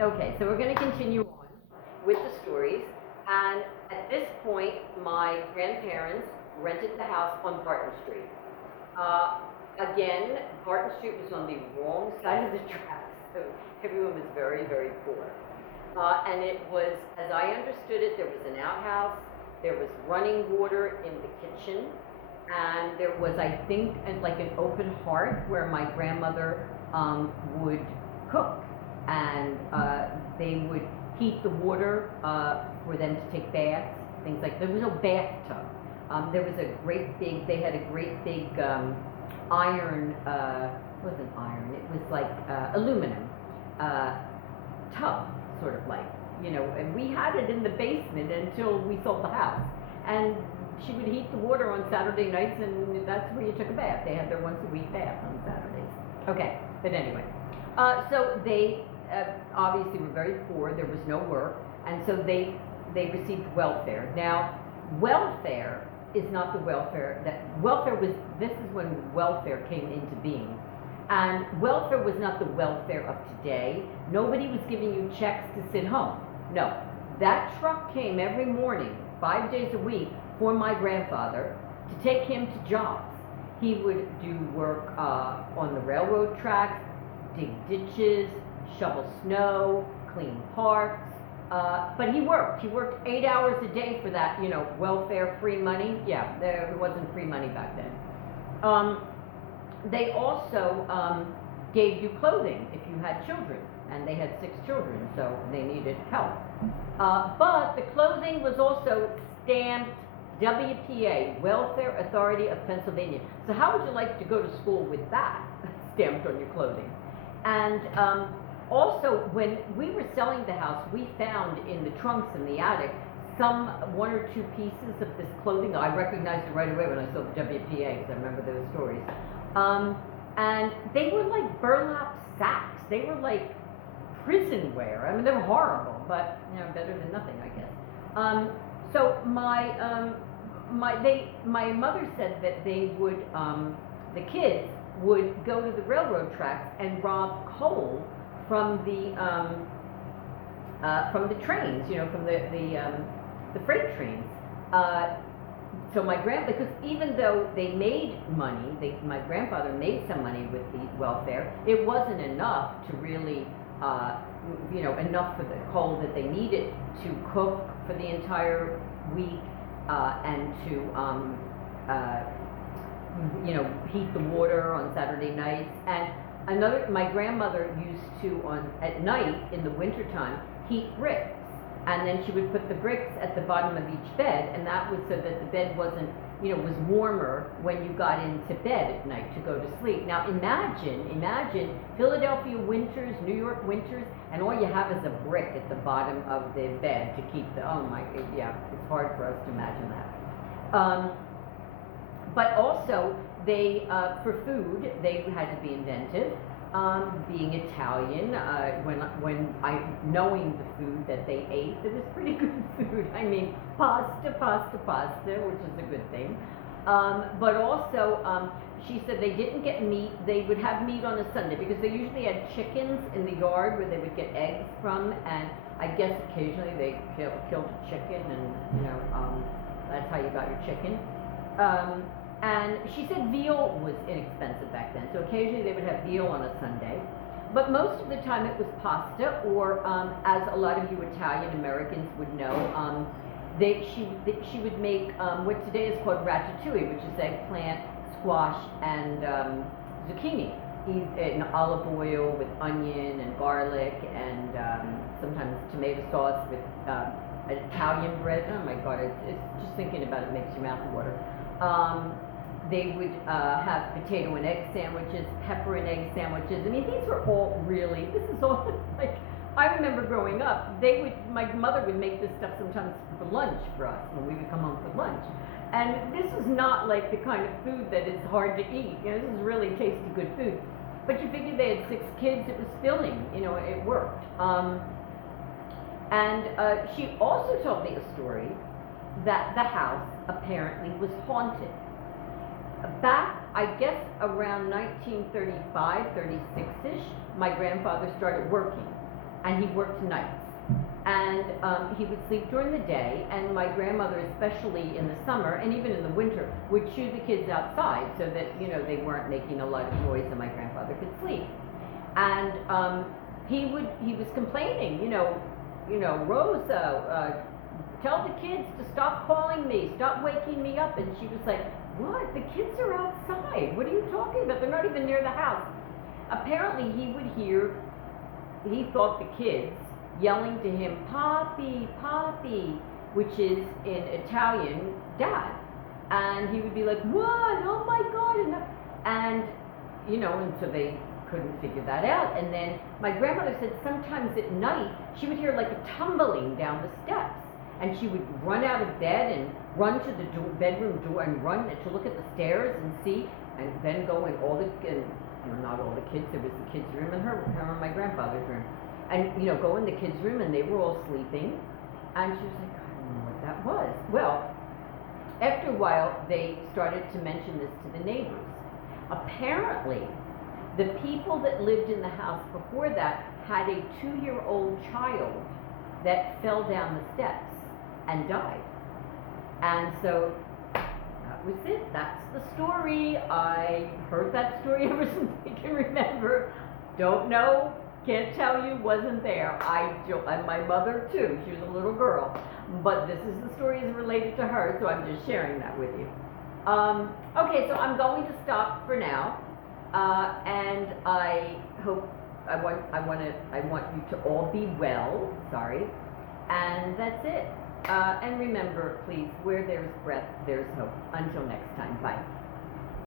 Okay, so we're going to continue on with the stories. And at this point, my grandparents rented the house on Barton Street. Uh, Again, Barton Street was on the wrong side of the tracks, so everyone was very, very poor. And it was, as I understood it, there was an outhouse, there was running water in the kitchen, and there was, I think, like an open hearth where my grandmother would cook, and they would heat the water for them to take baths, things like. There was no bathtub. There was a great big. They had a great big iron. It wasn't iron. It was like aluminum tub, sort of like, and we had it in the basement until we sold the house. And she would heat the water on Saturday nights, and that's where you took a bath. They had their once a week bath on Saturdays. Okay, but anyway, so they obviously were very poor. There was no work, and so they received welfare. Now, welfare is not the welfare that welfare was. This is when welfare came into being. And welfare was not the welfare of today. Nobody was giving you checks to sit home. No. That truck came every morning, 5 days a week, for my grandfather to take him to jobs. He would do work on the railroad tracks, dig ditches, shovel snow, clean parks. But he worked. He worked 8 hours a day for that, welfare, free money. Yeah, there wasn't free money back then. They also gave you clothing if you had children, and they had 6 children, so they needed help. But the clothing was also stamped WPA, Welfare Authority of Pennsylvania. So how would you like to go to school with that stamped on your clothing? And also, when we were selling the house, we found in the trunks in the attic some 1 or 2 pieces of this clothing. I recognized it right away when I saw the WPA, because I remember those stories. And they were like burlap sacks. They were like prison wear. I mean, they were horrible, but better than nothing, I guess. So my mother said that they would, the kids would go to the railroad tracks and rob coal from the trains, from the freight trains. So because even though they made money, my grandfather made some money with the welfare, it wasn't enough to really, enough for the coal that they needed to cook for the entire week, and to, heat the water on Saturday nights. And my grandmother used to, at night in the wintertime, heat bricks. And then she would put the bricks at the bottom of each bed, and that was so that the bed wasn't, was warmer when you got into bed at night to go to sleep. Now imagine Philadelphia winters, New York winters, and all you have is a brick at the bottom of the bed to keep it's hard for us to imagine that. But also, they, for food, they had to be inventive. Being Italian, knowing the food that they ate, it was pretty good food. I mean, pasta, which is a good thing. But also, she said they didn't get meat. They would have meat on a Sunday because they usually had chickens in the yard where they would get eggs from, and I guess occasionally they killed a chicken, and that's how you got your chicken. And she said veal was inexpensive back then, so occasionally they would have veal on a Sunday. But most of the time it was pasta, or as a lot of you Italian Americans would know, she would make what today is called ratatouille, which is eggplant, squash, and zucchini in olive oil with onion and garlic, and sometimes tomato sauce with Italian bread. Oh my God, it's just thinking about it makes your mouth water. They would have potato and egg sandwiches, pepper and egg sandwiches. I mean, these were all really, this is all, like, I remember growing up, my mother would make this stuff sometimes for lunch for us when we would come home for lunch. And this is not like the kind of food that is hard to eat. This is really tasty, good food. But you figure they had 6 kids, it was filling, it worked. And she also told me a story that the house apparently was haunted. Back, I guess, around 1935, 36-ish, my grandfather started working. and he worked nights. And he would sleep during the day, and my grandmother, especially in the summer and even in the winter, would shoo the kids outside so that, you know, they weren't making a lot of noise and my grandfather could sleep. And he was complaining, Rosa, tell the kids to stop calling me, stop waking me up. And she was like, what? The kids are outside. What are you talking about? They're not even near the house. Apparently he thought the kids yelling to him, Papi, Papi, which is in Italian, Dad. And he would be like, what? Oh my God. And so they couldn't figure that out. And then my grandmother said sometimes at night, she would hear like a tumbling down the steps. And she would run out of bed and run to the bedroom door and run to look at the stairs and see, and then go in not all the kids, there was the kids' room and her and my grandfather's room. And, go in the kids' room, and they were all sleeping. And she was like, I don't know what that was. Well, after a while, they started to mention this to the neighbors. Apparently, the people that lived in the house before that had a 2-year-old child that fell down the steps and died. And so that was it. That's the story. I heard that story ever since I can remember. Don't know. Can't tell you, wasn't there. And my mother too, she was a little girl. But this is the story is related to her, so I'm just sharing that with you. Okay, so I'm going to stop for now. And I want you to all be well, sorry. And that's it. And remember, please, where there's breath, there's hope. Until next time, bye.